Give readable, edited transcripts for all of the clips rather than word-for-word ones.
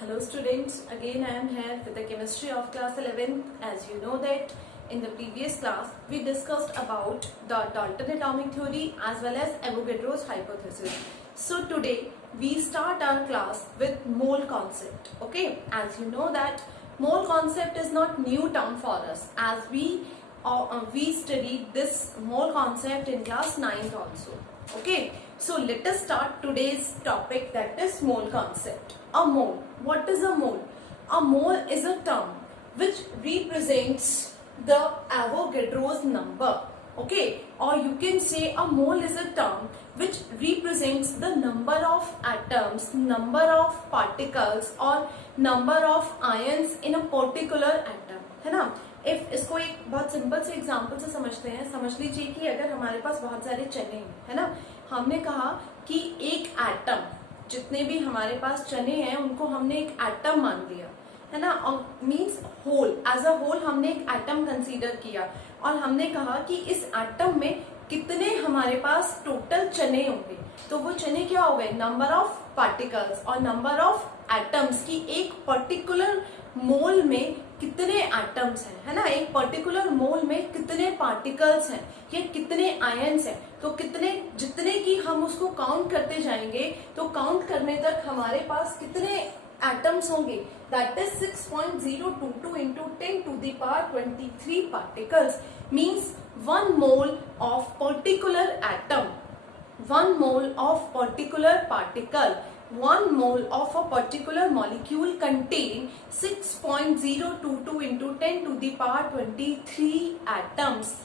Hello students, again I am here with the chemistry of class 11th. As you know that in the previous class we discussed about the Dalton atomic theory as well as Avogadro's hypothesis. So today we start our class with mole concept. Okay, as you know that mole concept is not new term for us as we studied this mole concept in class 9th also. Okay, so let us start today's topic, that is mole concept. A mole. What is a mole? A mole is a term which represents the Avogadro's number. Okay, or you can say a mole is a term which represents the number of atoms, number of particles or number of ions in a particular atom, है ना. If इसको एक बहुत simple से example से समझते हैं. समझ लीजिए कि अगर हमारे पास बहुत सारे चने हैं, है ना, हमने कहा कि एक एटम, जितने भी हमारे पास चने हैं उनको हमने एक एटम मान लिया, है ना, और means whole, as a whole हमने एक एटम कंसीडर किया और हमने कहा कि इस एटम में कितने हमारे पास टोटल चने होंगे. तो वो चने क्या हो गए, नंबर ऑफ पार्टिकल्स और नंबर ऑफ एटम्स की एक पर्टिकुलर मोल में कितने एटम्स हैं, है ना, एक पर्टिकुलर मोल में कितने पार्टिकल्स हैं या कितने आयंस हैं. तो कितने, जितने की हम उसको काउंट करते जाएंगे तो काउंट करने तक हमारे पास कितने एटम्स होंगे, that is 6.022 into 10 to the power 23 particles, means 1 mole of particular atom, 1 mole of particular particle, 1 mole of a particular molecule contain 6.022 into 10 to the power 23 atoms.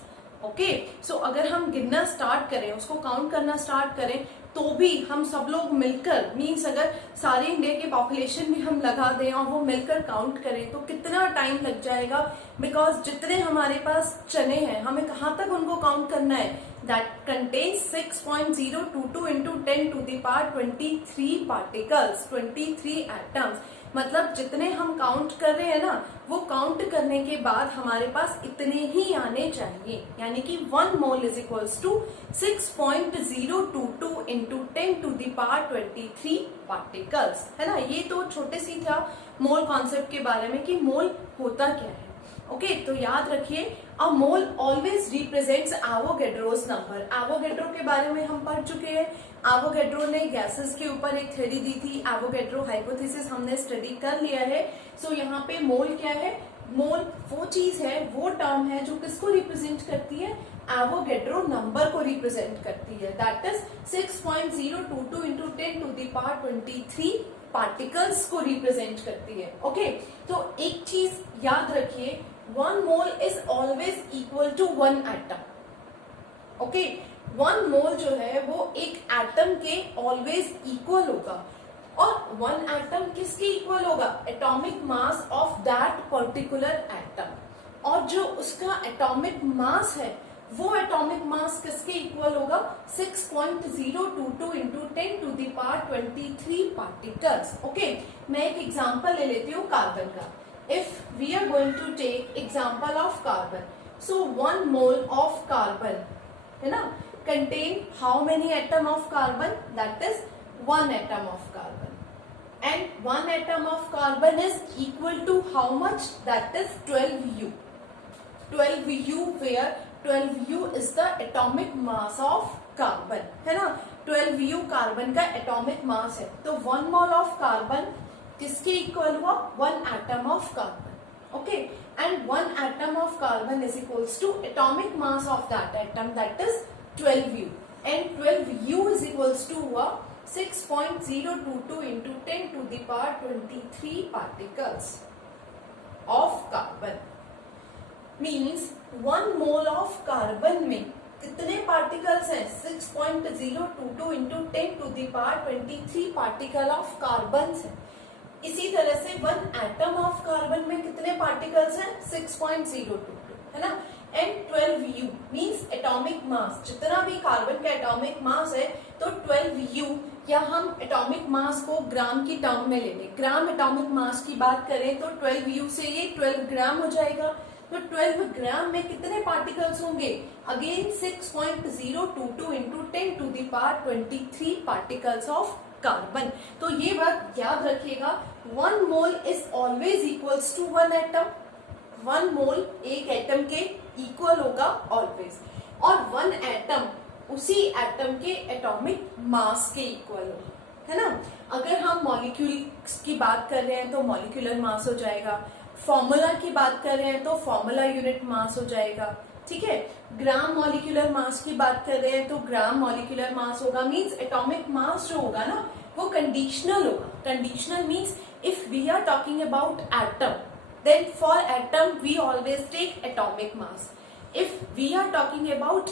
Okay, सो अगर हम गिनना स्टार्ट करें, उसको काउंट करना start करें, तो भी हम सब लोग मिलकर, मीन्स अगर सारे इंडिया की पॉपुलेशन भी हम लगा दें और वो मिलकर काउंट करें तो कितना टाइम लग जाएगा. बिकॉज जितने हमारे पास चने हैं हमें कहाँ तक उनको काउंट करना है, that contains 6.022 into 10 to the power 23 particles, 23 atoms. मतलब जितने हम काउंट कर रहे हैं ना, वो काउंट करने के बाद हमारे पास इतने ही आने चाहिए, यानी कि 1 mole is equals to 6.022 into 10 to the power 23 particles, है ना. ये तो छोटे सी था मोल कॉन्सेप्ट के बारे में कि मोल होता क्या है. ओके, तो याद रखिए, a mole always represents Avogadro's number. Avogadro के बारे में हम पढ़ चुके हैं. एवोगैड्रो ने गैसेस के ऊपर एक थ्योरी दी थी, एवोगैड्रो हाइपोथेसिस हमने स्टडी कर लिया है. सो यहाँ पे मोल क्या है, मोल वो चीज है, वो टर्म है जो किसको रिप्रेजेंट करती है, एवोगैड्रो नंबर को रिप्रेजेंट करती है. That is 6.022 into 10 to the power 23 particles को रिप्रेजेंट करती है. ओके, तो एक चीज याद रखिए, 1 mole is always equal to 1 atom. Okay, 1 mole जो है वो एक एटम के ऑलवेज इक्वल होगा. और 1 एटम किसके इक्वल होगा, atomic mass of that particular atom. और जो उसका एटॉमिक मास है वो एटॉमिक मास किसके इक्वल होगा, 6.022 into 10 to the power 23 particles. Okay, मैं एक एग्जांपल ले लेती हूँ कार्बन का. If we are going to take example of carbon, so 1 mole of carbon, है ना, contain how many atom of carbon, that is 1 atom of carbon, and 1 atom of carbon is equal to how much, that is 12U. 12U, where 12U is the atomic mass of carbon, है ना. 12U carbon का atomic mass है. तो 1 mole of carbon किसके equal हुआ, 1 atom of carbon. Okay, and 1 atom of carbon is equals to atomic mass of that atom, that is 12U, and 12U is equals to 6.022 into 10 to the power 23 particles of carbon. Means 1 mole of carbon में कितने particles हैं, 6.022 into 10 to the power 23 particle of carbon है. इसी तरह से 1 atom of carbon में कितने particles हैं, 6.022, है ना. And 12U means atomic mass, जितना भी कार्बन का एटॉमिक मास है तो 12U, या हम एटॉमिक मास को ग्राम की टर्म में ले लें, ग्राम एटॉमिक मास की बात करें तो 12U से ये 12 ग्राम हो जाएगा. तो 12 ग्राम में कितने पार्टिकल्स होंगे, again 6.022 into 10 to the power 23 particles of carbon. तो ये बात याद रखिएगा, 1 mole is always equals to 1 atom. 1 mole एक एटम के इक्वल होगा ऑलवेज, और 1 एटम उसी एटम के एटॉमिक मास के इक्वल होगा, है ना। अगर हम मॉलिक्यूल्स की बात कर रहे हैं तो मॉलिक्यूलर मास हो जाएगा, फॉर्मूला की बात कर रहे हैं तो फॉर्मूला यूनिट मास हो जाएगा, ठीक है। ग्राम मॉलिक्यूलर मास की बात कर रहे हैं तो ग्राम मॉलिक्यूलर मास होगा। मींस एटॉमिक मास जो होगा ना वो कंडीशनल होगा। Conditional means if we are talking about atom, then for atom we always take atomic mass. If we are talking about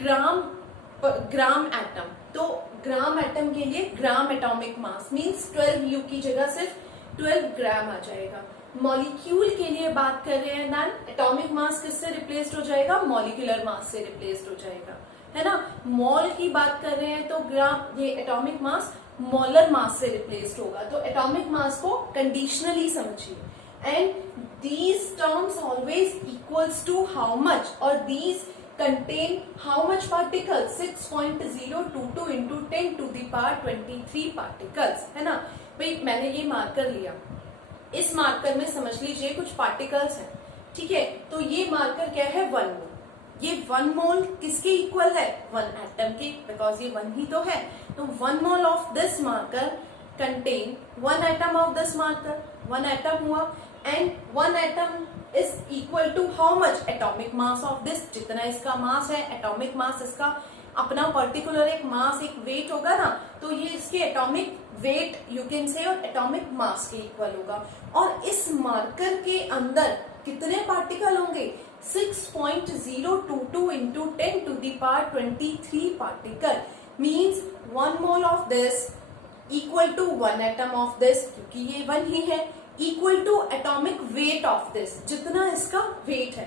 gram atom, तो ग्राम एटम के लिए gram atomic mass means 12 U की जगह सिर्फ 12 ग्राम आ जाएगा। Molecule के लिए बात कर रहे हैं देन एटॉमिक मास किससे रिप्लेस्ड हो जाएगा, मॉलिक्यूलर मास से रिप्लेस्ड हो जाएगा, है ना। मॉल की बात कर रहे हैं तो ग्राम, ये एटॉमिक मास मोलर मास से रिप्लेस्ड होगा। तो एटॉमिक मास को कंडीशनली समझिए। And these terms always equals to how much, और these contain how much particles, 6.022 into 10 to the power 23 particles, है ना। भाई मैंने ये मार्कर लिया, इस मार्कर में समझ लीजिए कुछ पार्टिकल्स हैं, ठीक है। तो ये मार्कर क्या है, 1 मोल। ये 1 मोल किसके इक्वल है, 1 एटम के, बिकॉज ये 1 ही तो है। तो 1 mole of this marker contain 1 atom of this marker, 1 atom हुआ। And 1 atom is equal to how much, atomic mass of this, जितना इसका मास है, एटॉमिक मास इसका अपना पर्टिकुलर एक मास, एक वेट होगा ना, तो ये इसके एटॉमिक वेट यू कैन से और एटॉमिक मास के इक्वल होगा। और इस मार्कर के अंदर कितने पार्टिकल होंगे, 6.022 into 10 to the power 23 particle. Means 1 mole of this equal to 1 atom of this, क्योंकि ये 1 ही है, equal to atomic weight of this, जितना इसका वेट है।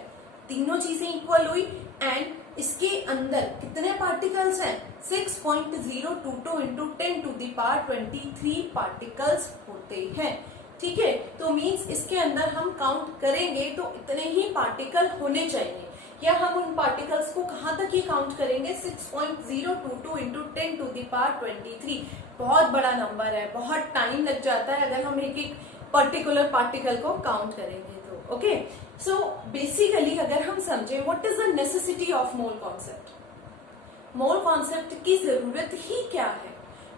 तीनों चीजें इक्वल हुई। एंड इसके अंदर कितने पार्टिकल्स हैं, 6.022 into 10 to the power 23 particles होते हैं, ठीक है। तो मीन्स इसके अंदर हम काउंट करेंगे तो इतने ही पार्टिकल होने चाहिए, या हम उन पार्टिकल्स को कहां तक ही काउंट करेंगे, 6.022 इंटू 10 to the power 23। बहुत बड़ा नंबर है, बहुत टाइम लग जाता है अगर हम एक एक पर्टिकुलर पार्टिकल को काउंट करेंगे तो। ओके, सो बेसिकली अगर हम समझे what is the necessity of mole concept, mole concept की जरूरत ही क्या है।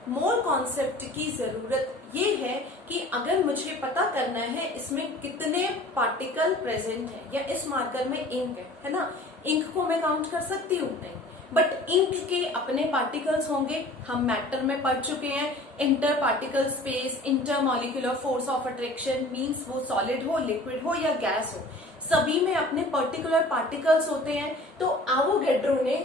मोल कॉन्सेप्ट की जरूरत ये है कि अगर मुझे पता करना है इसमें कितने पार्टिकल प्रेजेंट है, या इस मार्कर में इंक है ना, इंक को मैं काउंट कर सकती हूँ नहीं, बट इंक के अपने पार्टिकल्स होंगे। हम मैटर में पढ़ चुके हैं, inter particle space, inter molecular force of attraction, means वो सॉलिड हो, लिक्विड हो या गैस हो, सभी में अपने पर्टिकुलर पार्टिकल्स होते हैं। तो एवोगैड्रो ने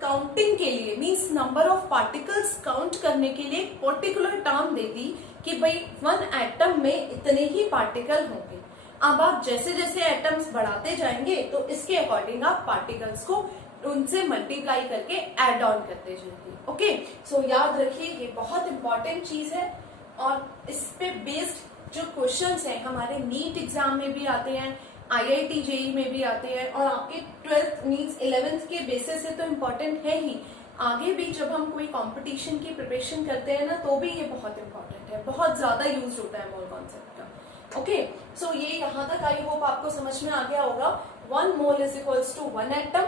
काउंटिंग के लिए, means number of particles count करने के लिए पर्टिकुलर टर्म दे दी कि भाई 1 एटम में इतने ही पार्टिकल होंगे। अब आप जैसे जैसे एटम्स बढ़ाते जाएंगे तो इसके अकॉर्डिंग आप पार्टिकल्स को उनसे मल्टीप्लाई करके ऐड ऑन करते जाएंगे। ओके, सो याद रखिए ये बहुत इंपॉर्टेंट चीज है, और इस पे बेस्ड जो क्वेश्चंस हैं हमारे नीट एग्जाम में भी आते हैं, IIT JEE में भी आते हैं, और आपके 12th मींस 11th के बेसिस से तो इम्पोर्टेंट है ही, आगे भी जब हम कोई कंपटीशन की प्रिपरेशन करते हैं ना तो भी ये बहुत इंपॉर्टेंट है, बहुत ज्यादा यूज होता है मोल कॉन्सेप्ट का। ओके, सो ये यहाँ तक आई होप आपको समझ में आ गया होगा। 1 mole is equals to 1 atom,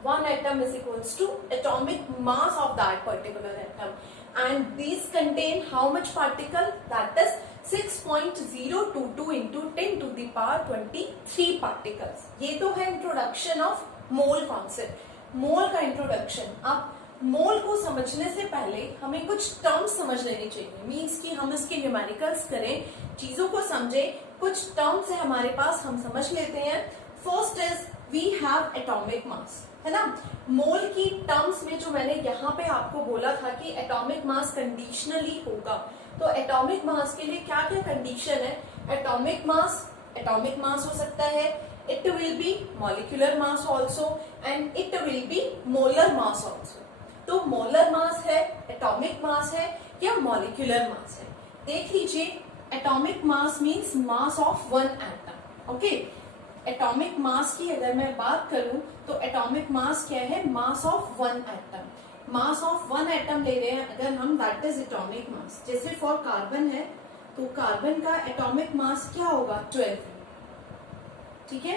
1 atom is equals to atomic mass of that particular atom, and these contain how much particle, that is 6.022 into 10 to the power 23 particles। ये तो है इंट्रोडक्शन ऑफ मोल कॉन्सेप्ट, मोल का introduction. अब मोल को समझने से पहले हमें कुछ टर्म्स समझ लेनी चाहिए, मीन्स कि हम इसके न्यूमेरिकल्स करें, चीजों को समझे, कुछ टर्म्स है हमारे पास, हम समझ लेते हैं। First is we have atomic mass, है ना। मोल की टर्म्स में जो मैंने यहाँ पे आपको बोला था कि एटॉमिक मास कंडीशनली होगा, तो एटॉमिक मास के लिए क्या क्या कंडीशन है। एटॉमिक मास हो सकता है, it will be molecular mass also, and it will be molar mass also. तो मोलर मास है, एटॉमिक मास है, या मॉलिक्यूलर मास है। देख लीजिए, atomic mass means mass of 1 atom. Okay, atomic mass की अगर मैं बात करूं तो एटॉमिक मास क्या है, mass of 1 atom. Mass of 1 atom ले रहे हैं अगर हम, दैट इज एटॉमिक मास। जैसे फॉर कार्बन है तो कार्बन का एटॉमिक मास क्या होगा 12। ठीक है,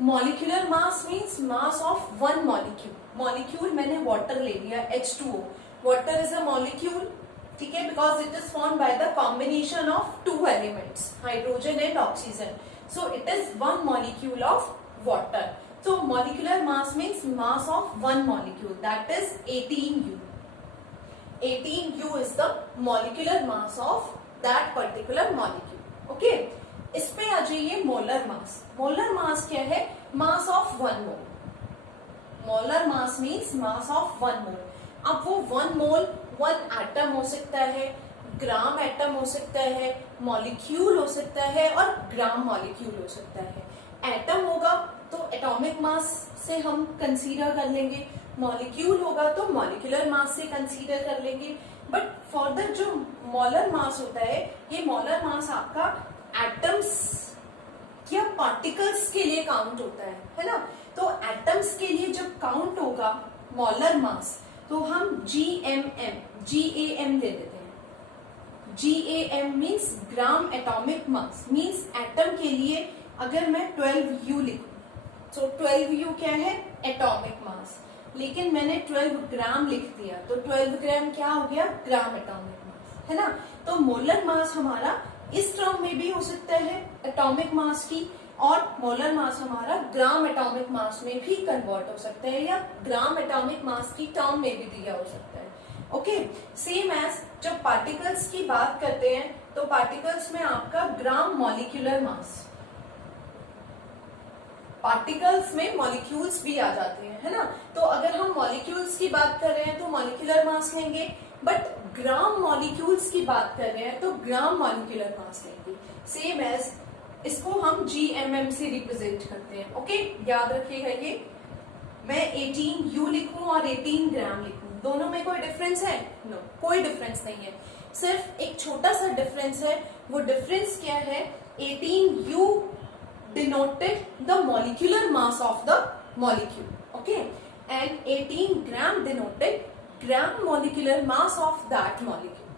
molecular mass means mass of one molecule. Molecule मैंने वाटर ले लिया H2O, water is a molecule, ठीक है, because it is formed by the combination of two elements hydrogen and oxygen, so it is one molecule of water. So molecular mass means mass of one molecule, that is 18U. 18U is the molecular mass of that particular molecule. Okay? इस पे आ जाइए molar mass. Molar mass क्या है? Mass of one mole. Molar mass means mass of one मोल। अब वो one mole one atom हो सकता है, ग्राम एटम हो सकता है, मॉलिक्यूल हो सकता है और ग्राम मॉलिक्यूल हो सकता है। एटम होगा तो एटॉमिक मास से हम कंसीडर कर लेंगे, मॉलिक्यूल होगा तो मॉलिक्यूलर मास से कंसीडर कर लेंगे, बट फर्दर जो मोलर मास होता है, ये मोलर मास आपका एटम्स या पार्टिकल्स के लिए काउंट होता है ना। तो एटम्स के लिए जब काउंट होगा मोलर मास तो हम GAM ले लेते हैं। GAM मीन्स ग्राम एटॉमिक मास, मीन्स एटम के लिए अगर मैं 12U लिखूं, तो 12U क्या है? Atomic mass. लेकिन मैंने 12 ग्राम लिख दिया तो 12 ग्राम क्या हो गया? ग्राम एटॉमिक मास, है ना। तो मोलर मास हमारा इस टर्म में भी हो सकता है एटॉमिक मास की, और मोलर मास हमारा ग्राम एटॉमिक मास में भी कन्वर्ट हो सकता है, या ग्राम एटॉमिक मास की टर्म में भी दिया हो सकता है। ओके, सेम एज जब पार्टिकल्स की बात करते हैं तो पार्टिकल्स में आपका ग्राम मॉलिक्यूलर मास, पार्टिकल्स में मॉलिक्यूल्स भी आ जाते हैं, है ना। तो अगर हम मॉलिक्यूल्स की बात कर रहे हैं तो मॉलिक्यूलर मास लेंगे, बट ग्राम मॉलिक्यूल्स की बात कर रहे हैं तो ग्राम मॉलिक्यूलर मास लेंगे। सेम एज इसको हम GMM से रिप्रेजेंट करते हैं। ओके, याद रखिएगा ये। मैं 18U लिखूं और 18 ग्राम लिखूं, दोनों में कोई डिफरेंस है? नो, कोई डिफरेंस नहीं है। सिर्फ एक छोटा सा डिफरेंस है। वो डिफरेंस क्या है? 18U denoted the molecular mass of the molecule, okay, and 18 gram denoted gram molecular mass of that molecule.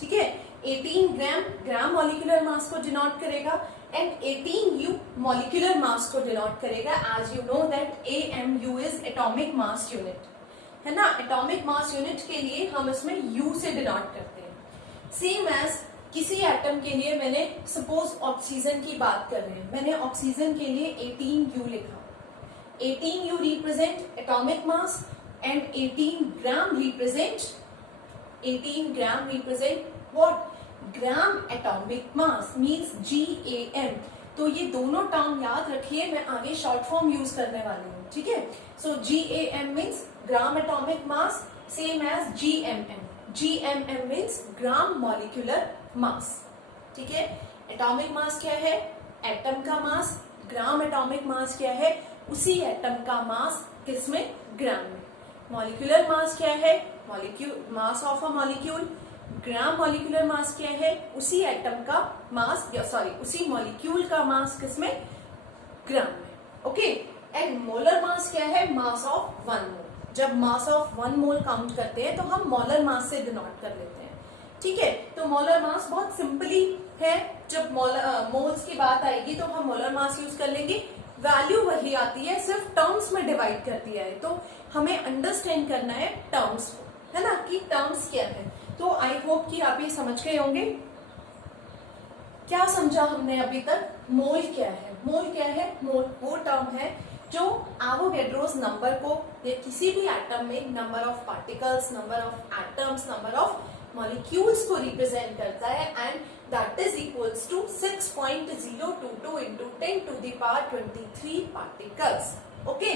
ठीक है, 18 ग्राम molecular mass को डिनोट करेगा and 18U molecular mass को डिनोट करेगा। As you know that AMU is atomic mass unit, है ना। atomic mass unit के लिए हम इसमें U से डिनोट करते हैं। सेम एज किसी एटम के लिए मैंने सपोज ऑक्सीजन की बात कर रहे हैं, मैंने ऑक्सीजन के लिए 18U लिखा। 18U represent atomic mass and 18 gram represent what? Gram atomic mass means GAM। तो ये दोनों टर्म याद रखिए, मैं आगे शॉर्ट फॉर्म यूज करने वाली हूँ, ठीक है। So GAM means gram atomic mass, same as GMM means gram molecular mass, ठीक है। एटॉमिक मास क्या है? एटम का मास। ग्राम एटॉमिक मास क्या है? उसी एटम का मास, किसमें? ग्राम में। मॉलिक्यूलर मास क्या है? Mass of a molecule. Gram molecular मास क्या है? उसी एटम का मास, या सॉरी उसी मॉलिक्यूल का मास, किसमें? ग्राम में। ओके, एंड मोलर मास क्या है? Mass of one mole. जब mass of one mole count करते हैं तो हम मोलर मास से डिनोट कर लेते हैं, ठीक है। तो मोलर मास बहुत सिंपली है, जब मोल्स की बात आएगी तो हम मोलर मास यूज कर लेंगे। वैल्यू वही आती है, सिर्फ टर्म्स में डिवाइड कर दिया है। तो हमें अंडरस्टैंड करना है टर्म्स को, है ना, कि टर्म्स क्या है। तो आई होप कि आप ये समझ गए होंगे। क्या समझा हमने अभी तक? मोल क्या है? मोल क्या है? मोल वो टर्म है जो एवोगैड्रोस नंबर को, या किसी भी एटम में number of particles, number of atoms, number of molecules को रिप्रेजेंट करता है, and that is equals to 6.022 into 10 to the power 23 particles. Okay,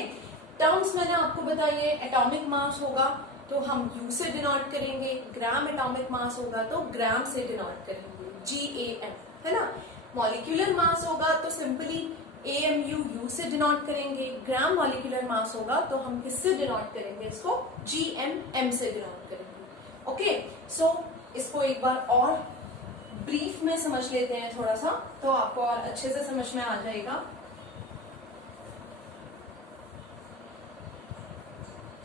terms मैंने आपको बताई है। एटॉमिक मास होगा तो हम U से डिनोट करेंगे, ग्राम एटॉमिक मास होगा तो ग्राम से डिनोट करेंगे, GAM, है ना। मॉलिक्यूलर मास होगा तो सिंपली AMU U से डिनोट करेंगे। ग्राम मॉलिक्यूलर मास होगा तो हम किससे डिनोट करेंगे? इसको GMM से डिनोट करेंगे। ओके, सो इसको एक बार और ब्रीफ में समझ लेते हैं थोड़ा सा, तो आपको और अच्छे से समझ में आ जाएगा।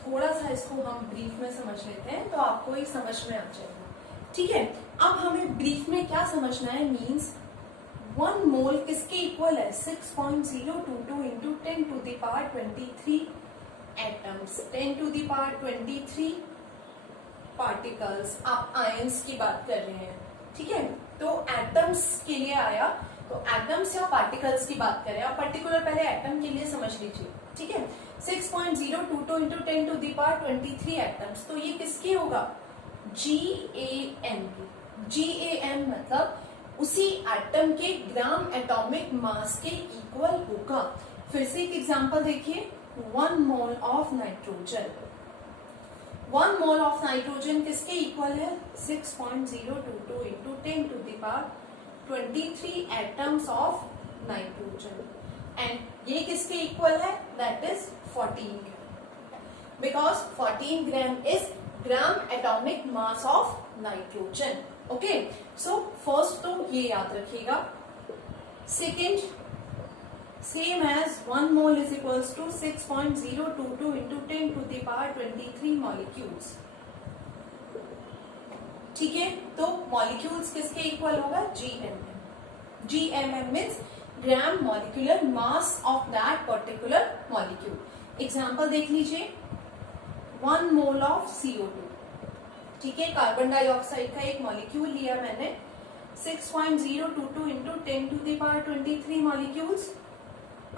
थोड़ा सा इसको हम ब्रीफ में समझ लेते हैं तो आपको ही समझ में आ जाएगा, ठीक है। अब हमें ब्रीफ में क्या समझना है, मीन्स 1 मोल किसके इक्वल है, 6.022 into 10 to the power 23 atoms, 10 to the power 23 particles. आप आयंस की बात कर रहे हैं, ठीक है। तो एटम्स के लिए आया, तो एटम्स या पार्टिकल्स की बात करें, आप पर्टिकुलर पहले एटम के लिए समझ लीजिए, ठीक है। 6.022 into 10 to the power 23 atoms, तो ये किसकी होगा, GAM की। GAM मतलब उसी एटम के ग्राम एटॉमिक मास के इक्वल होगा। फिर से एक एग्जांपल देखिए, 1 mole of nitrogen, 1 mole of nitrogen किसके इक्वल है, 6.022 into 10 to the power 23 atoms of nitrogen, and ये किसके इक्वल है, that is 14 gram, because 14 gram is gram atomic mass of nitrogen. Okay, so first तो ये याद रखिएगा। Second, same as 1 mole is equals to 6.022 into 10 to the power 23 molecules, ठीक है। तो मॉलिक्यूल्स किसके इक्वल होगा, GMM। GMM means gram molecular mass of that particular molecule. Example देख लीजिए, 1 मोल ऑफ CO2, ठीक है, कार्बन डाइऑक्साइड का एक मॉलिक्यूल लिया मैंने, 6.022 into 10 to the power 23 molecules,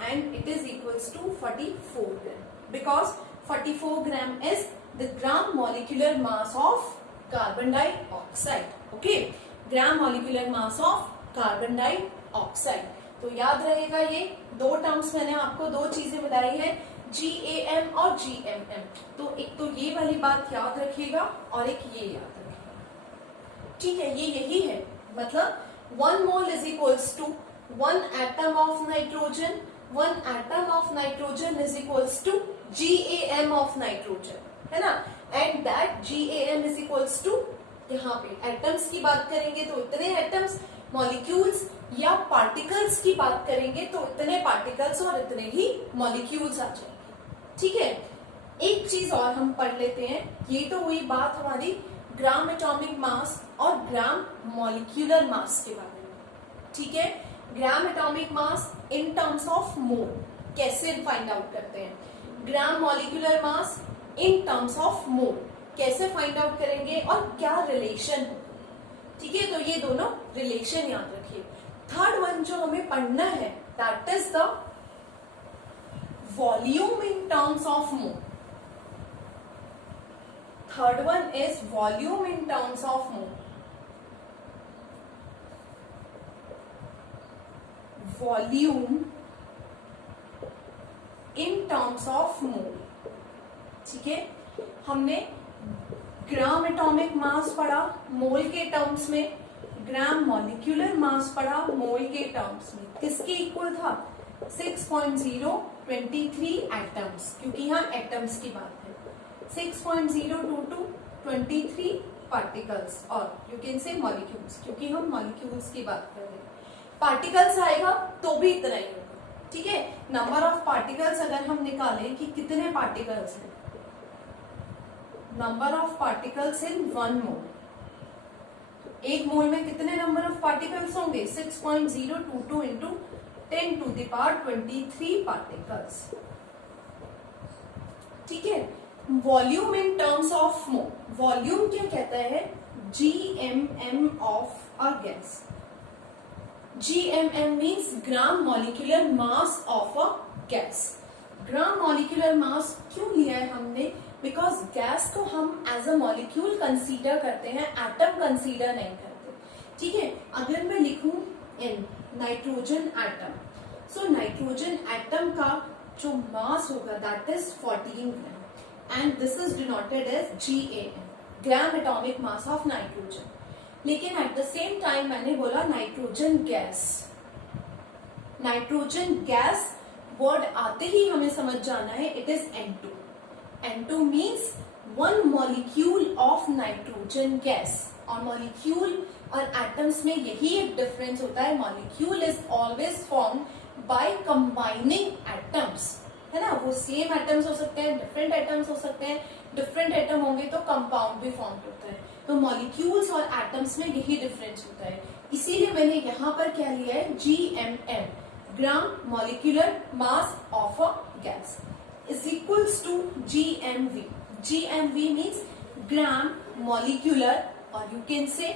and it is equals to 44 gram, because 44 gram is the gram molecular mass of carbon dioxide. Okay, gram molecular mass of carbon dioxide. तो याद रहेगा, ये दो terms मैंने आपको दो चीजें बताई है, GAM और GMM। तो एक तो ये वाली बात याद रखिएगा और एक ये याद रखिएगा, ठीक है। ये यही है, मतलब 1 mole is equals to 1 atom of nitrogen, 1 atom of nitrogen is equals to GAM of nitrogen, है ना, and that GAM is equals to, यहाँ पे एटम्स की बात करेंगे तो इतने एटम्स, मॉलिक्यूल्स या पार्टिकल्स की बात करेंगे तो इतने पार्टिकल्स और इतने ही मॉलिक्यूल्स आ जाएंगे, ठीक है। एक चीज और हम पढ़ लेते हैं, ये तो हुई बात हमारी ग्राम एटॉमिक मास और ग्राम मॉलिक्यूलर मास के बारे में, ठीक है। ग्राम atomic mass in terms of मोल कैसे फाइंड आउट करते हैं, ग्राम molecular mass in terms of मोल कैसे फाइंड आउट करेंगे और क्या रिलेशन, ठीक है। तो ये दोनों रिलेशन याद रखिए। थर्ड वन जो हमें पढ़ना है, that is the volume in terms of mole. Third one is volume in terms of mole. Volume in terms of मोल, ठीक है। हमने ग्राम एटॉमिक मास पढ़ा मोल के टर्म्स में, ग्राम मॉलिक्यूलर मास पढ़ा मोल के टर्म्स में, किसके इक्वल था, 6.023 एटम्स, क्योंकि यहाँ एटम्स की बात है, 6.022 23 पार्टिकल्स, और यू कैन से मॉलिक्यूल्स, क्योंकि हम मॉलिक्यूल्स की बात कर रहे हैं। पार्टिकल्स आएगा तो भी इतना ही होगा, ठीक है। नंबर ऑफ पार्टिकल्स अगर हम निकालें कि कितने पार्टिकल्स हैं, number of particles in 1 mole, एक मोल में कितने नंबर ऑफ पार्टिकल्स होंगे, 6.022 into 10 to the power 23 particles, ठीक है। Volume in terms of mole, volume क्या कहता है, GMM of a gas. GMM means gram molecular mass of a gas. Gram molecular mass क्यों लिया है हमने, बिकॉज गैस को हम एज अ मॉलिक्यूल कंसीडर करते हैं, एटम कंसीडर नहीं करते, ठीक है। अगर मैं लिखूं in nitrogen atom, so nitrogen atom का जो मास होगा that is 14 gram, and this is denoted as GAM, gram atomic mass of nitrogen. लेकिन एट द सेम टाइम मैंने बोला nitrogen gas, nitrogen gas word आते ही हमें समझ जाना है, it is N2। N2 means 1 molecule of nitrogen gas, और मॉलिक्यूल और एटम्स में यही एक डिफरेंस होता है, molecule is always form by combining atoms, है ना। वो सेम एटम्स हो सकते हैं, डिफरेंट एटम्स हो सकते हैं, डिफरेंट एटम होंगे तो कंपाउंड भी फॉर्म होता है। तो मॉलिक्यूल्स और एटम्स में यही डिफरेंस होता है, इसीलिए मैंने यहाँ पर क्या लिया है, GMM, gram molecular mass of a gas, is equals to GMV. GMV means gram molecular, और you can say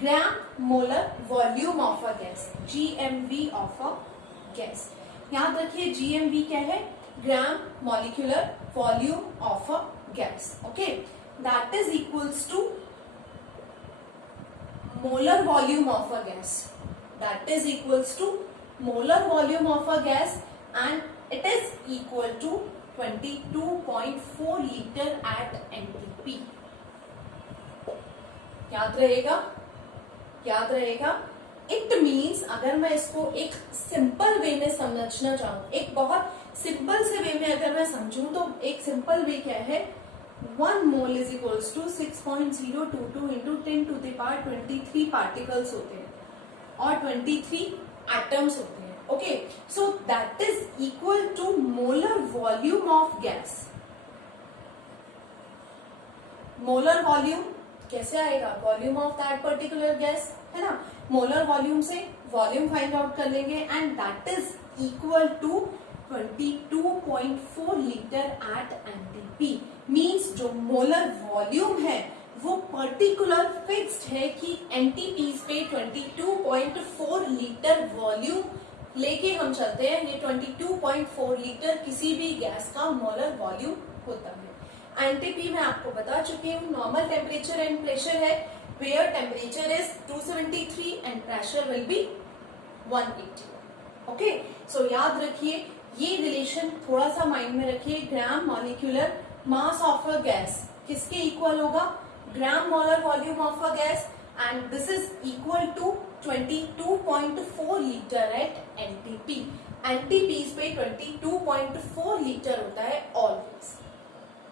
gram molar volume of a gas, GMV of a gas. याद रखिए GMV क्या है, gram molecular volume of a gas. Okay, that is equals to molar volume of a gas. That is equals to molar volume of a gas, and it is equal to 22.4 liter at NTP. याद रहेगा, याद रहेगा. It means अगर मैं इसको एक simple way में समझना चाहूं, एक बहुत सिंपल से वे में अगर मैं समझूं, तो एक सिंपल वे क्या है, 1 mole is equals to 6.022 into 10 to the power 23 particles होते हैं और 23 atoms होते हैं. Okay, so that is equal to molar volume of gas. molar volume कैसे आएगा, volume of that particular gas है ना, molar volume से volume find out कर लेंगे, and that is equal to 22.4 liter at NTP. Means जो molar volume है वो पर्टिकुलर फिक्स्ड है कि एनटीपीज पे 22.4 लीटर वॉल्यूम लेके हम चलते हैं. ये 22.4 लीटर किसी भी गैस का मोलर वॉल्यूम होता है. एनटीपी मैं आपको बता चुकी हूँ, नॉर्मल टेम्परेचर एंड प्रेशर है, where temperature is 273 and pressure will be 180. Okay, so याद रखिए ये रिलेशन थोड़ा सा माइंड में रखिए. Gram molecular mass of a gas किसके इक्वल होगा, gram molar volume of a gas, and this is equal to 22.4 litre at NTP. NTP पे 22.4 लीटर होता है ऑलवेज.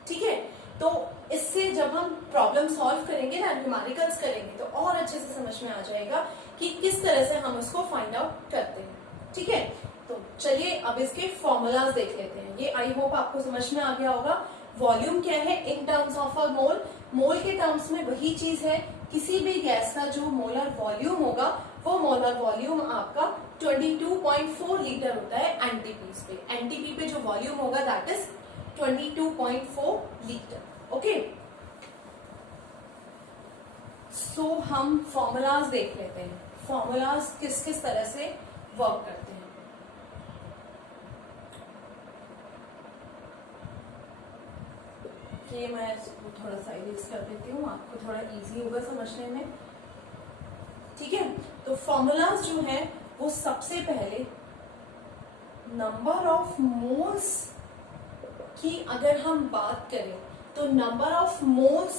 ठीक है, तो इससे जब हम प्रॉब्लम सॉल्व करेंगे ना, न्यूमेरिकल्स करेंगे, तो और अच्छे से समझ में आ जाएगा कि किस तरह से हम उसको फाइंड आउट करते हैं. ठीक है, तो चलिए अब इसके फॉर्मूलाज देख लेते हैं. ये आई होप आपको समझ में आ गया होगा. वॉल्यूम क्या है इन टर्म्स ऑफ अ मोल, मोल के टर्म्स में वही चीज है, किसी भी गैस का जो मोलर वॉल्यूम होगा वो मोलर वॉल्यूम आपका 22.4 लीटर होता है एनटीपी पे. एनटीपी पे जो वॉल्यूम होगा दैट इज 22.4 लीटर. ओके, सो हम फॉर्मूलाज देख लेते हैं, फॉर्मूलाज किस किस तरह से वर्क करते हैं. ये मैं इसको थोड़ा सा इरेज कर देती हूँ, आपको थोड़ा इजी होगा समझने में. ठीक है, तो फॉर्मूलाज जो है वो सबसे पहले नंबर ऑफ मोल्स की अगर हम बात करें, तो नंबर ऑफ मोल्स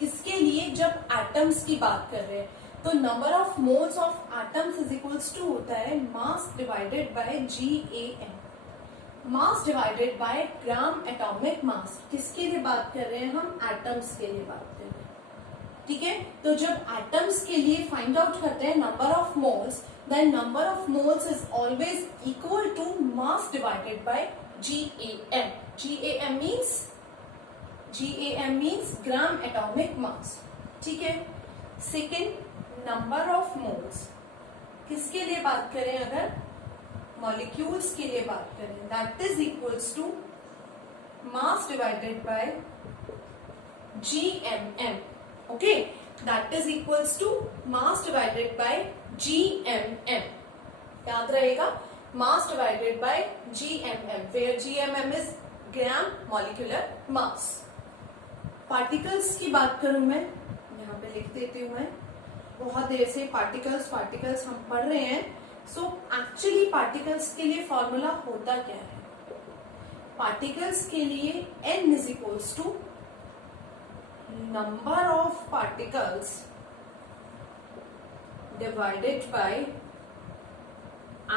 किसके लिए, जब एटम्स की बात कर रहे हैं, तो number of moles of atoms is equals to होता है mass divided by GAM, mass divided by gram atomic mass. किसके लिए बात कर रहे हैं हम, एटम्स के लिए बात कर रहे हैं. ठीक है, तो जब एटम्स के लिए फाइंड आउट करते हैं number of moles, then number of moles is always equal to mass divided by GAM. GAM means gram atomic mass. ठीक है, सेकेंड नंबर ऑफ मोल्स, किसके लिए बात करें, अगर मॉलिक्यूल्स के लिए बात करें, that is equals to mass divided by GMM. Okay, that is equals to mass divided by GMM. याद रहेगा, mass divided by GMM, where GMM is gram molecular mass. Particles की बात करूं मैं, यहाँ पे लिख देती हूं. मैं बहुत देर से पार्टिकल्स हम पढ़ रहे हैं. सो एक्चुअली पार्टिकल्स के लिए फॉर्मूला होता क्या है, पार्टिकल्स के लिए n is equals to number of particles divided by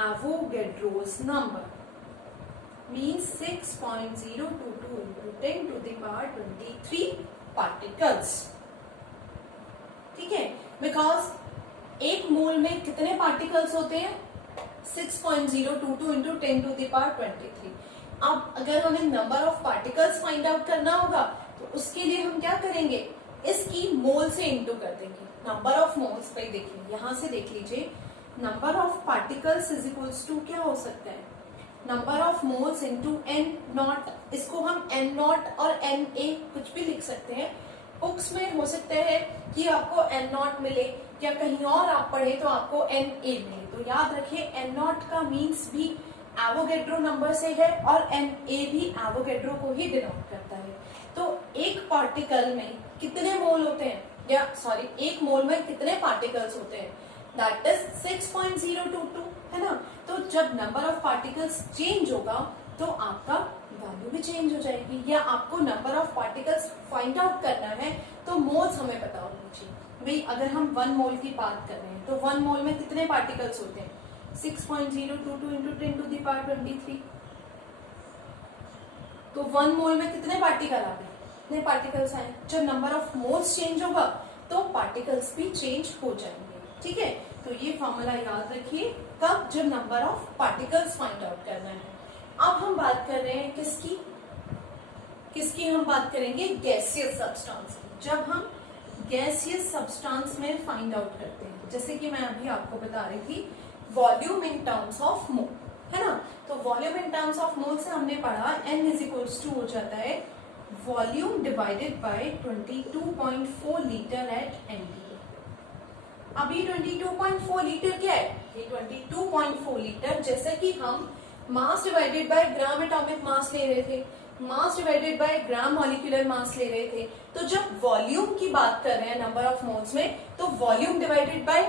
Avogadro's number, means 6.022 into 10 to the power 23 particles. ठीक है, बिकॉज एक मोल में कितने पार्टिकल्स होते हैं, 6.022 into 10 to the power 23. अब अगर हमें number of particles find out करना होगा तो उसके लिए हम क्या करेंगे, इसकी मोल से इंटू कर देंगे। नंबर ऑफ मोल्स पे देखिए, यहां से देख लीजिए, number of particles is equals to क्या हो सकता है, number of moles into N naught. इसको हम एन नॉट और एन ए कुछ भी लिख सकते हैं। बुक्स में हो सकता है कि आपको एन नॉट मिले या कहीं और आप पढ़े तो आपको एन ए मिले। तो याद रखिए एन नॉट का मीन्स भी एवोगैड्रो नंबर से है और एन ए भी एवोगैड्रो को ही डिनोट करता है। तो एक पार्टिकल में कितने मोल होते हैं, या सॉरी एक मोल में कितने पार्टिकल्स होते हैं, दैट इज 6.022, है ना। तो जब नंबर ऑफ पार्टिकल्स चेंज होगा तो आपका वैल्यू भी चेंज हो जाएगी। या आपको number of particles find out करना है तो मोल्स हमें पता होनी चाहिए। भाई अगर हम 1 मोल की बात कर रहे हैं तो 1 मोल में कितने पार्टिकल्स होते हैं, 6.022 इंटू 10 टू द पावर 23। तो 1 मोल में कितने पार्टिकल आ गए, कितने पार्टिकल्स आए। जब नंबर ऑफ मोल्स चेंज होगा तो पार्टिकल्स भी चेंज हो जाएंगे, ठीक है। तो ये फॉर्मूला याद रखिए कब, जब number of particles find out करना है। अब हम बात कर रहे हैं किसकी हम बात करेंगे, गैसियस सब्सटेंस की। जब हम गैसियस सब्सटेंस में फाइंड आउट करते हैं, जैसे कि मैं अभी आपको बता रही थी वॉल्यूम इन टर्म्स ऑफ मोल, है ना। तो वॉल्यूम इन टर्म्स ऑफ मोल से हमने पढ़ा n इज इक्वल्स टू हो जाता है volume divided bye 22.4 litre at NT। अभी 22.4 लीटर क्या है, ये 22.4 लीटर, जैसे कि हम मास डिवाइडेड बाय ग्राम एटॉमिक मास ले रहे थे, मास डिवाइडेड बाय ग्राम मॉलिक्यूलर मास ले रहे थे। तो जब वॉल्यूम की बात कर रहे हैं नंबर ऑफ मोल्स में, तो volume divided by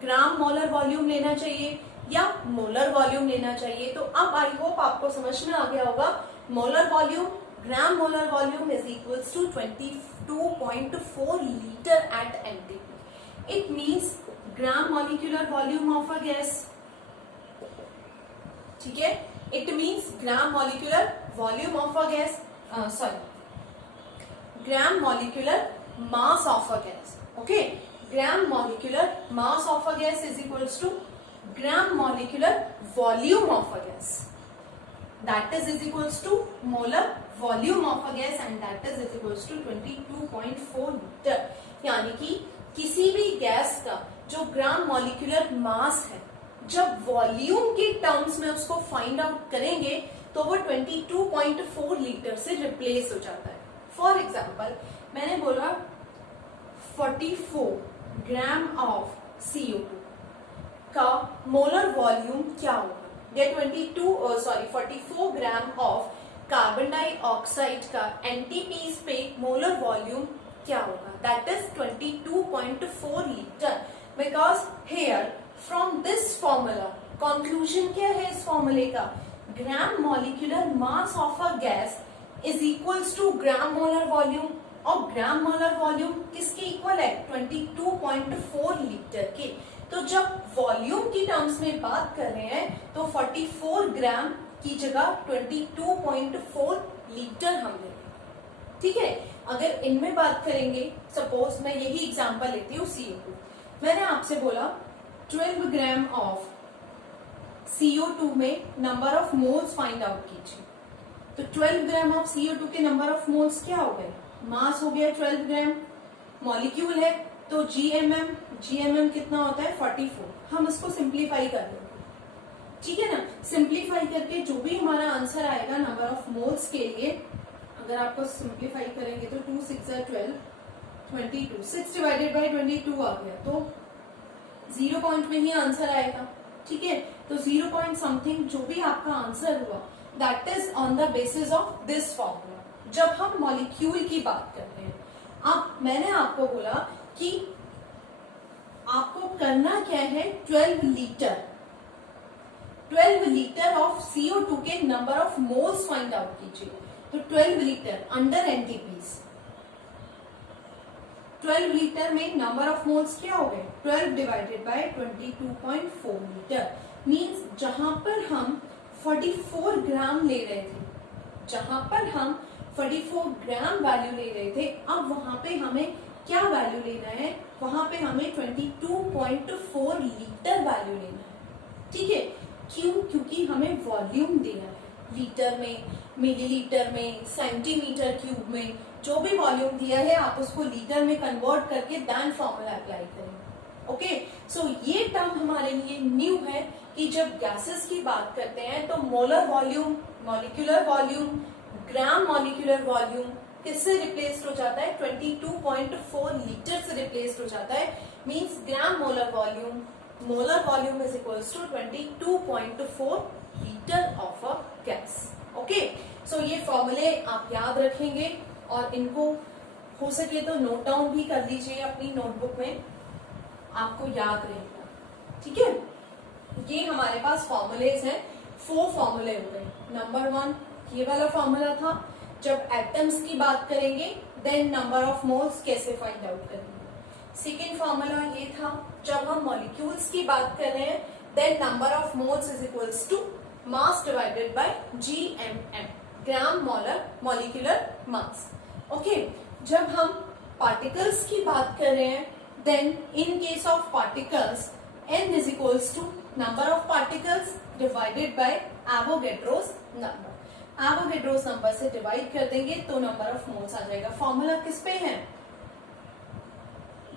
gram molar volume लेना चाहिए या मोलर वॉल्यूम लेना चाहिए। तो अब आई होप आपको समझ में आ गया होगा, molar volume gram molar volume is equals to 22.4 litre at NT। It means gram molecular volume of a gas, ठीक है। It means gram molecular volume of a gas, gram molecular mass of a gas, okay। Gram molecular mass of a gas is equals to gram molecular volume of a gas, that is equals to molar volume of a gas and that is equals to 22.4 liter। यानी कि किसी भी gas का जो ग्राम molecular मास है, जब volume के terms में उसको फाइंड आउट करेंगे तो वो 22.4 लीटर से रिप्लेस हो जाता है। फॉर एग्जाम्पल मैंने बोला 44 ग्राम ऑफ CO2 का मोलर वॉल्यूम क्या होगा, या 44 ग्राम ऑफ कार्बन डाइऑक्साइड का NTPs पे मोलर वॉल्यूम क्या होगा, that is 22.4 liter। because here from this formula conclusion क्या है इस फॉर्मूले का, gram molecular mass of a gas is equals to gram molar volume, और ग्राम मोलर वॉल्यूम किसके इक्वल है, 22.4 लीटर के। तो जब वॉल्यूम की टर्म्स में बात कर रहे हैं तो 44 ग्राम की जगह 22.4 लीटर हम लेंगे, ठीक है। अगर इनमें बात करेंगे, सपोज मैं यही एग्जांपल लेती हूँ CO2। मैंने आपसे बोला 12 ग्राम ऑफ CO2 में number of moles find out कीजिए। तो 12 ग्राम ऑफ CO2 के नंबर ऑफ मोल्स क्या हो गए, मास हो गया 12 ग्राम, मॉलिक्यूल है तो GMM कितना होता है 44। हम इसको सिंप्लीफाई कर देंगे, ठीक है ना। सिंप्लीफाई करके जो भी हमारा आंसर आएगा नंबर ऑफ मोल्स के लिए, अगर आपको सिंप्लीफाई करेंगे तो 2 6 12 22, 6 डिवाइडेड बाय 22 आ गया, तो 0 पॉइंट में ही आंसर आएगा, ठीक है। तो 0 पॉइंट समथिंग जो भी आपका आंसर हुआ that is on the basis of this formula. जब हम मॉलिक्यूल की बात करते हैं, अब मैंने आपको बोला कि आपको करना क्या है, 12 लीटर ऑफ CO2 के number of moles find out कीजिए। तो 12 लीटर अंडर NTPs, 12 लीटर में नंबर ऑफ मोल्स क्या हो गए, 12 डिवाइडेड बाय 22.4 लीटर। मींस जहां पर हम 44 ग्राम ले रहे थे, जहां पर हम 44 ग्राम वैल्यू ले रहे थे, अब वहां पे हमें क्या वैल्यू लेना है, वहां पे हमें 22.4 लीटर वैल्यू लेना है, ठीक है। क्यों, क्योंकि हमें वॉल्यूम देना है लीटर में, मिलीलीटर में, सेंटीमीटर क्यूब में, जो भी वॉल्यूम दिया है आप उसको लीटर में कन्वर्ट करके देन फॉर्मूला अप्लाई करेंगे। ओके, सो ये टर्म हमारे लिए न्यू है कि जब गैसेस की बात करते हैं तो molar volume, molecular volume, gram molecular volume किससे रिप्लेस्ड हो जाता है? 22.4 लीटर से रिप्लेस्ड हो जाता है। Means gram molar volume is equals to 22.4 litre of a gas. Okay, so ये फॉर्मूले आप याद रखेंगे और इनको हो सके तो नोट डाउन भी कर लीजिए अपनी नोटबुक में, आपको याद रहेगा। ठीक है, ये हमारे पास फॉर्मूलेज हैं, 4 फॉर्मूले हो गए। नंबर 1 ये वाला फॉर्मूला था, जब एटम्स की बात करेंगे देन नंबर ऑफ मोल्स कैसे फाइंड आउट करेंगे। सेकेंड फॉर्मूला ये था, जब हम मॉलिक्यूल्स की बात कर रहे हैं then number of moles is equals to mass divided by GMM, gram molar molecular mass. Okay, जब हम पार्टिकल्स की बात कर रहे हैं then in case of particles n is equals to number of particles divided by Avogadro's number. Avogadro's number से divide कर देंगे तो नंबर ऑफ मोल्स आ जाएगा। फॉर्मूला किस पे है?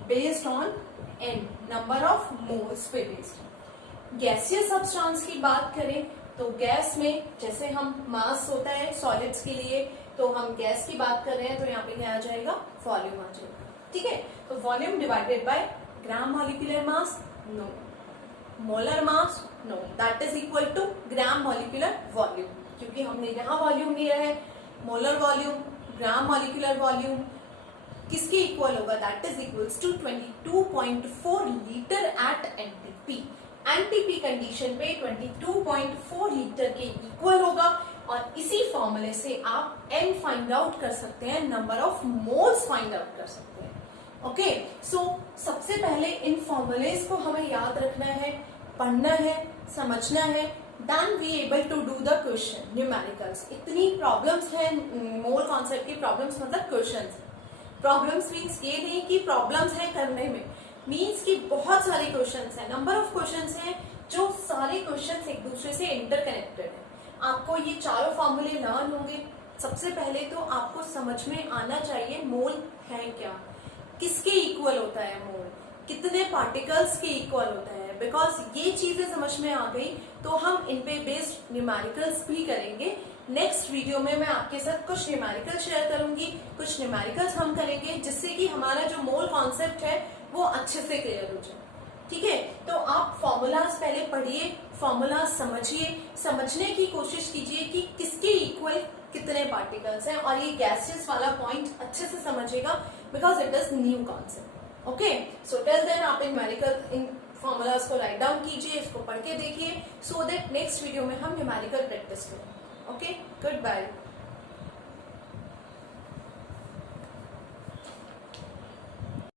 Based on n, number of moles पे बेस्ड। गैसियस सब्सटेंस की बात करें तो गैस में जैसे हम मास होता है सॉलिड्स के लिए, तो हम गैस की बात कर रहे हैं तो यहाँ पे क्या आ जाएगा? वॉल्यूम आ जाएगा। ठीक है, तो volume divided by gram molecular mass, no. Molar mass, no, that is equal to gram molecular volume, क्योंकि हमने यहाँ वॉल्यूम लिया है। Molar volume, gram molecular volume किसके इक्वल होगा? That is equals to 22.4 litre at NTP. NTP condition पे 22.4 litre के equal होगा और इसी फॉर्मूले से आप n फाइंड आउट कर सकते हैं, number of moles find out कर सकते हैं। ओके, सो सबसे पहले इन फॉर्मूलेज को हमें याद रखना है, पढ़ना है, समझना है, then we able to do the question numericals. इतनी प्रॉब्लम्स हैं मोल कॉन्सेप्ट की, प्रॉब्लम्स मतलब क्वेश्चंस। प्रॉब्लम्स मीन्स ये नहीं कि प्रॉब्लम्स है करने में, मीन्स कि बहुत सारे क्वेश्चंस हैं, नंबर ऑफ क्वेश्चंस हैं, जो सारे क्वेश्चंस एक दूसरे से इंटरकनेक्टेड है। आपको ये चारों फॉर्मूले लर्न होंगे। सबसे पहले तो आपको समझ में आना चाहिए मोल है क्या, किसके इक्वल होता है मोल, कितने पार्टिकल्स के इक्वल होता है। बिकॉज ये चीजें समझ में आ गई तो हम इन पे बेस्ड न्यूमेरिकल्स भी करेंगे। नेक्स्ट वीडियो में मैं आपके साथ कुछ न्यूमेरिकल शेयर करूंगी, कुछ न्यूमेरिकल्स हम करेंगे जिससे कि हमारा जो मोल कॉन्सेप्ट है वो अच्छे से क्लियर हो जाए। ठीक है, तो आप फॉर्मूलाज पहले पढ़िए, फॉर्मूलाज समझिए, समझने की कोशिश कीजिए कि किसके इक्वल कितने पार्टिकल्स हैं, और ये गैसेस वाला पॉइंट अच्छे से समझिएगा because it is new concept. Okay, so till then आप इन फॉर्मूलाज को राइट डाउन कीजिए, इसको पढ़ के देखिए, सो दैट नेक्स्ट वीडियो में हम न्यूमेरिकल प्रैक्टिस करें। Okay, good bye.